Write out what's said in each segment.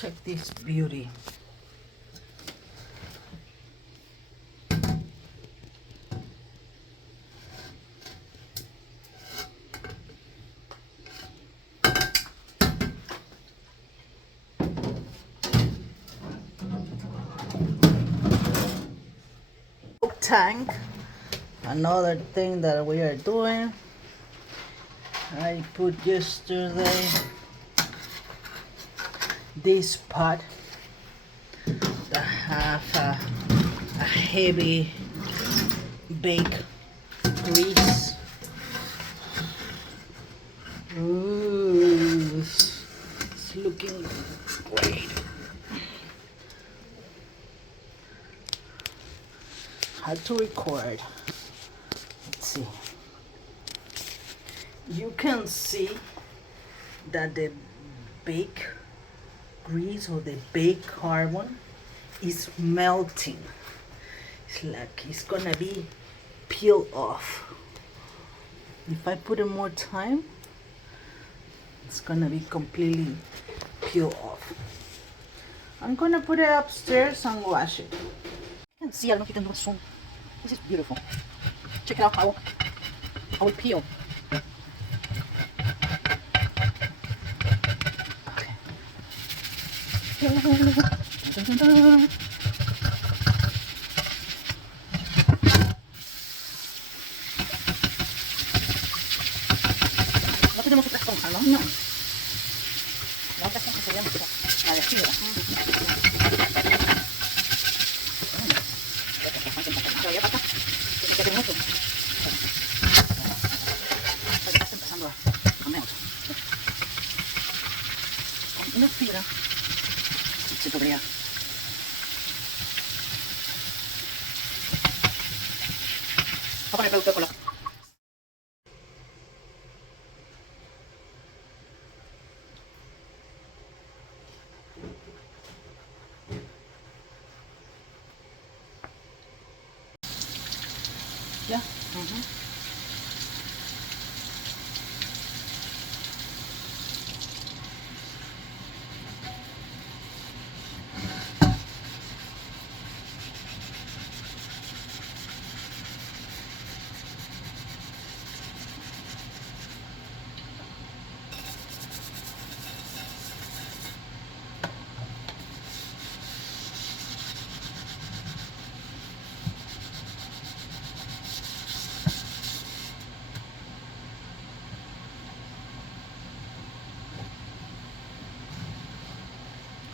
Check this beauty. Tank. Another thing that we are doing. I put yesterday this pot that have a heavy bake grease. Ooh, it's looking great. Hard to record. Let's see. You can see that the bake grease or the bake carbon is melting. It's like it's gonna be peel off. If I put in more time, it's gonna be completely peel off. I'm gonna put it upstairs and wash it. You can see, I don't know if you can do a zoom. This is beautiful. Check it out how it peel. Okay. No tenemos otra esponja, ¿no? No. La otra esponja sería la de fibra. Todavía falta. Ya tengo mucho. Está empezando a mear. Con una fibra se podría. Voy a poner producto de color. Ya.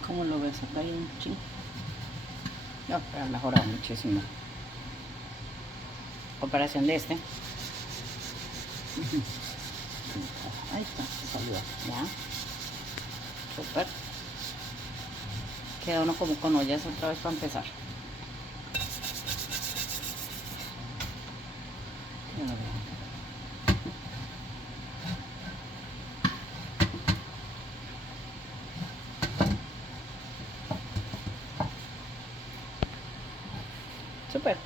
¿Cómo lo ves? Acá hay un chin. No, pero ha mejorado muchísimo. Comparación de este. Ahí está, salió. Ya. Súper. Queda uno como con ollas otra vez para empezar. Ya lo veo. Súper.